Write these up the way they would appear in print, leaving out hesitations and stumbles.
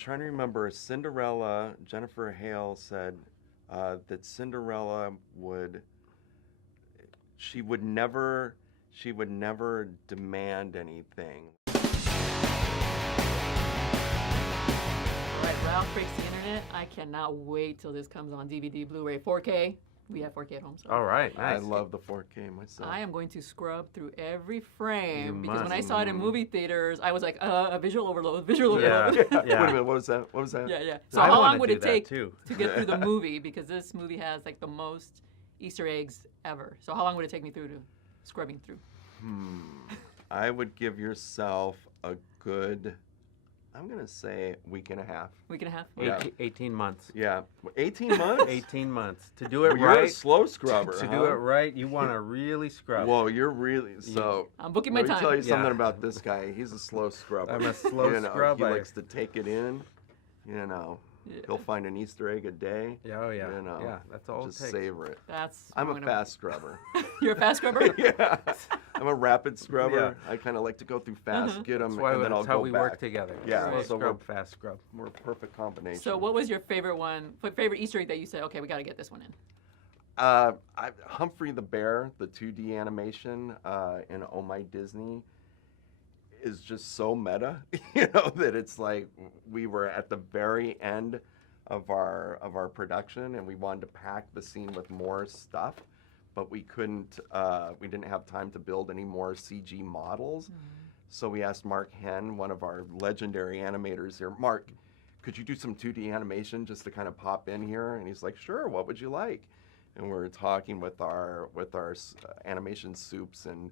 trying to remember. Cinderella. Jennifer Hale said that Cinderella would. She would never demand anything. All right, Ralph Breaks the Internet. I cannot wait till this comes on DVD, Blu-ray, 4K. We have 4K at home. So All right, nice. I love the 4K myself. I am going to scrub through every frame You because when I must. saw it in movie theaters, I was like, a visual overload, visual overload. Yeah. Wait a minute, what was that? What was that? Yeah. So I how wanna long would do it that take too. to get through the movie? Because this movie has like the most Easter eggs ever. So how long would it take me through to scrubbing through? I would give yourself a good, I'm going to say, week and a half. Week and a half? Yeah. 18 months. Yeah. 18 months? 18 months. To do it Well, you're a right. slow scrubber, To huh? do it right, you want to really scrub. Whoa, you're really, so. I'm booking my Let me time. tell you something Yeah. about this guy. He's a slow scrubber. I'm a slow you know, scrubber. He likes to take it in, you know. Yeah. He'll find an Easter egg a day. Yeah, oh yeah. You know, Yeah, that's all Just it takes. savor it. That's. I'm what a gonna- fast scrubber. You're a fast scrubber? Yeah. I'm a rapid scrubber. Yeah. I kind of like to go through fast, get them, That's why and then I'll that's how go we back. work together. Yeah, Slow so scrub, fast scrub. We're a perfect combination. So what was your favorite one, favorite Easter egg that you said, okay, we got to get this one in? Humphrey the Bear, the 2D animation in Oh My Disney, is just so meta, you know, that it's like we were at the very end of our production and we wanted to pack the scene with more stuff, but we couldn't. We didn't have time to build any more CG models, so we asked Mark Henn, one of our legendary animators here, Mark, could you do some 2D animation just to kind of pop in here? And he's like, sure. What would you like? And we were talking with our animation soups, and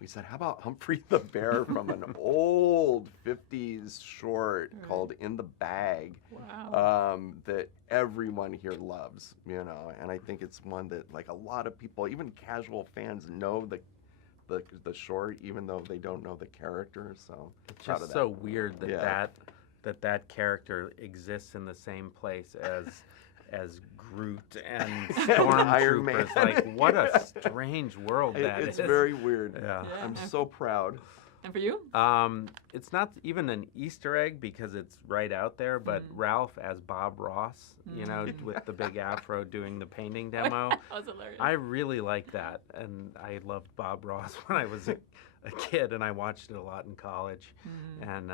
we said, how about Humphrey the Bear from an old 50s short called In the Bag, Wow. that everyone here loves, you know, and I think it's one that like a lot of people, even casual fans, know the short, even though they don't know the character. So It's proud of just that. so weird that Yeah. that character exists in the same place as Groot and Iron Man. Stormtroopers. Like, what a strange world that is. It's very weird. Yeah. Yeah. I'm so proud. And for you? It's not even an Easter egg because it's right out there, but Ralph as Bob Ross, you know, with the big afro doing the painting demo. That was hilarious. I really like that, and I loved Bob Ross when I was a kid, and I watched it a lot in college, and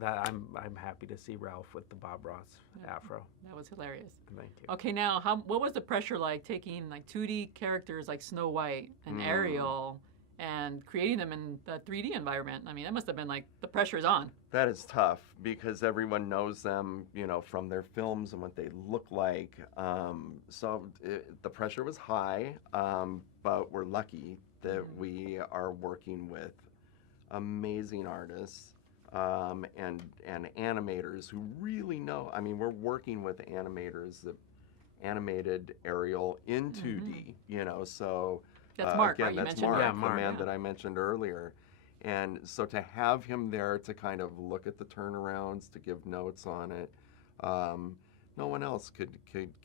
that I'm happy to see Ralph with the Bob Ross afro. That was hilarious. Thank you. Okay, now, what was the pressure like taking like 2D characters like Snow White and Ariel and creating them in the 3D environment? I mean, that must have been like, the pressure's on. That is tough because everyone knows them, you know, from their films and what they look like. The pressure was high, but we're lucky that we are working with amazing artists and animators who really know. I mean, we're working with animators that animated Ariel in 2D, you know, so That's Mark, again, right? You that's mentioned Mark, Mark. the Yeah, Mark, man yeah. that I mentioned earlier. And so to have him there to kind of look at the turnarounds, to give notes on it, no one else could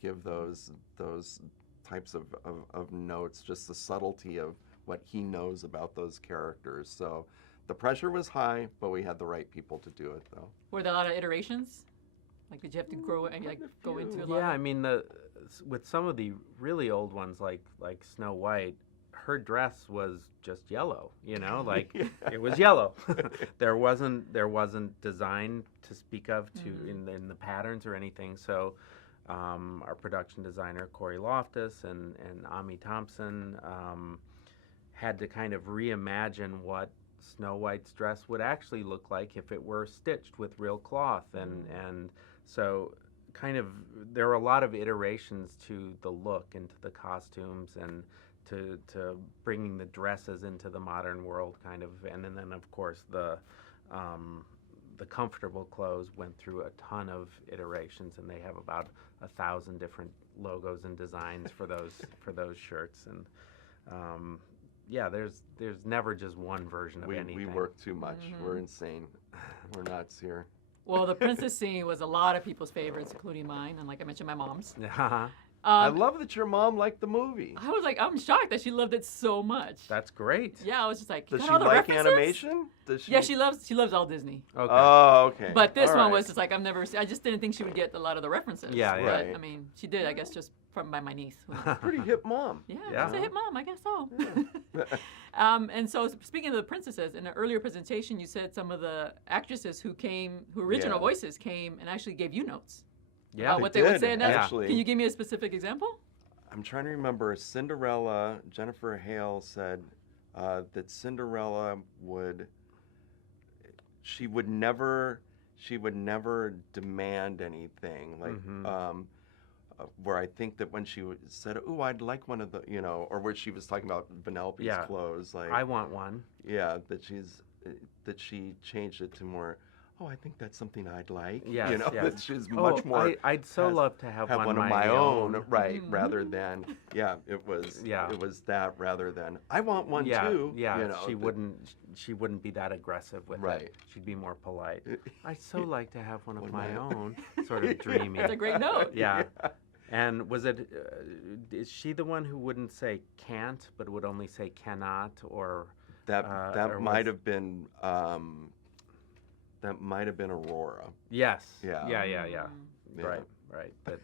give those types of notes, just the subtlety of what he knows about those characters. So the pressure was high, but we had the right people to do it, though. Were there a lot of iterations? Like, did you have to grow and like go into a lot? Yeah, I mean, with some of the really old ones, like Snow White, her dress was just yellow. You know, like it was yellow. there wasn't design to speak of in the patterns or anything. So our production designer Corey Loftus and Ami Thompson had to kind of reimagine what Snow White's dress would actually look like if it were stitched with real cloth, and so kind of there are a lot of iterations to the look and to the costumes and to bringing the dresses into the modern world, kind of, and then of course the comfortable clothes went through a ton of iterations, and they have about 1,000 different logos and designs for those shirts, and yeah, there's never just one version of anything. We work too much. We're insane. We're nuts here. Well, the princess scene was a lot of people's favorites, including mine, and like I mentioned, my mom's. I love that your mom liked the movie. I was like, I'm shocked that she loved it so much. That's great. Yeah, I was just like, Does got she all the like references? animation? Does she? Yeah, she loves all Disney. Okay. Oh, okay. But this All one right. was just like I just didn't think she would get a lot of the references. Yeah, But, yeah. Right. I mean, she did, I guess, just by my niece. Pretty hip mom. Yeah, Yeah. she's a hit mom, I guess so. And so, speaking of the princesses, in an earlier presentation, you said some of the actresses who original Yeah. voices came and actually gave you notes Yeah. about what they would did, say. And that's, actually. can you give me a specific example? I'm trying to remember. Cinderella. Jennifer Hale said that Cinderella she would never demand anything. Like, Mhm. where I think that when she said, "Oh, I'd like one of the," or where she was talking about Vanellope's Yeah. clothes, like, I want one. yeah, that she changed it to more. Oh, I think that's something I'd like. Yes, yes. That she's much more. I'd so has- love to have one of of my own, right? Mhm. Rather than, it was that rather than I want one Yeah, too. yeah. She wouldn't be that aggressive with Right. it. She'd be more polite. I'd so like to have one of One my of my own. Sort of dreamy. That's a great note. Yeah. And was it? Is she the one who wouldn't say can't, but would only say cannot, or That or might was- have been Aurora. Yes. Yeah. Yeah. Mm. Yeah. Right. But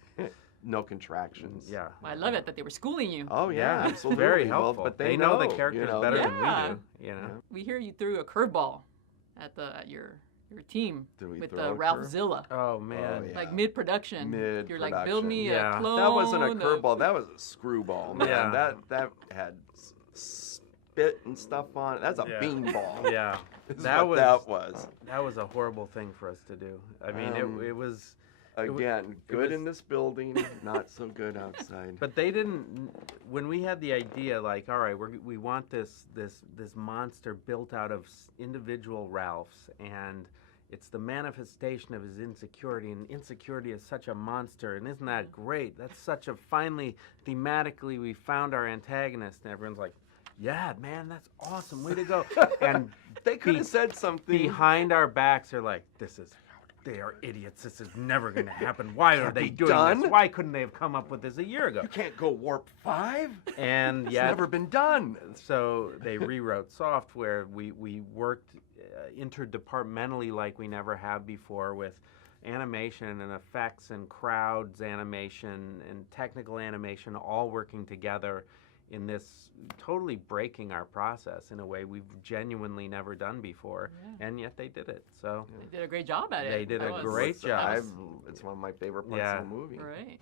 No contractions. yeah. Well, I love it that they were schooling you. Oh yeah, absolutely. Very Well, helpful. but they know the know, characters better than Yeah. we do. You know. We hear you threw a curveball at your team Did we with throw a Ralph curve? Zilla. Oh man. yeah. Like mid-production. You're like, build me Yeah. a clone. That wasn't a of- curveball. That was a screwball, man. Yeah. That had spit and stuff on it. That's a Yeah. beanball. Yeah. Is That what was- that was. That was a horrible thing for us to do. I mean, it was. Again, it good was- in this building, not so good outside. But they didn't. When we had the idea, like, all right, we want this monster built out of individual Ralphs, and it's the manifestation of his insecurity, and insecurity is such a monster, and isn't that great? That's such a finally thematically we found our antagonist, and everyone's like, yeah, man, that's awesome, way to go. And They could have said something. behind our backs are like, they are idiots. This is never going to happen. Why are they doing done? this? Why couldn't they have come up with this a year ago? You can't go warp 5. And It's yet, never been done. so they rewrote software. We worked interdepartmentally like we never have before, with animation and effects and crowds animation and technical animation all working together in this, totally breaking our process in a way we've genuinely never done before. Yeah. And yet they did it. So They did a great job at it. They did That a was- great job. that was- It's one of my favorite parts Yeah. of the movie. Right.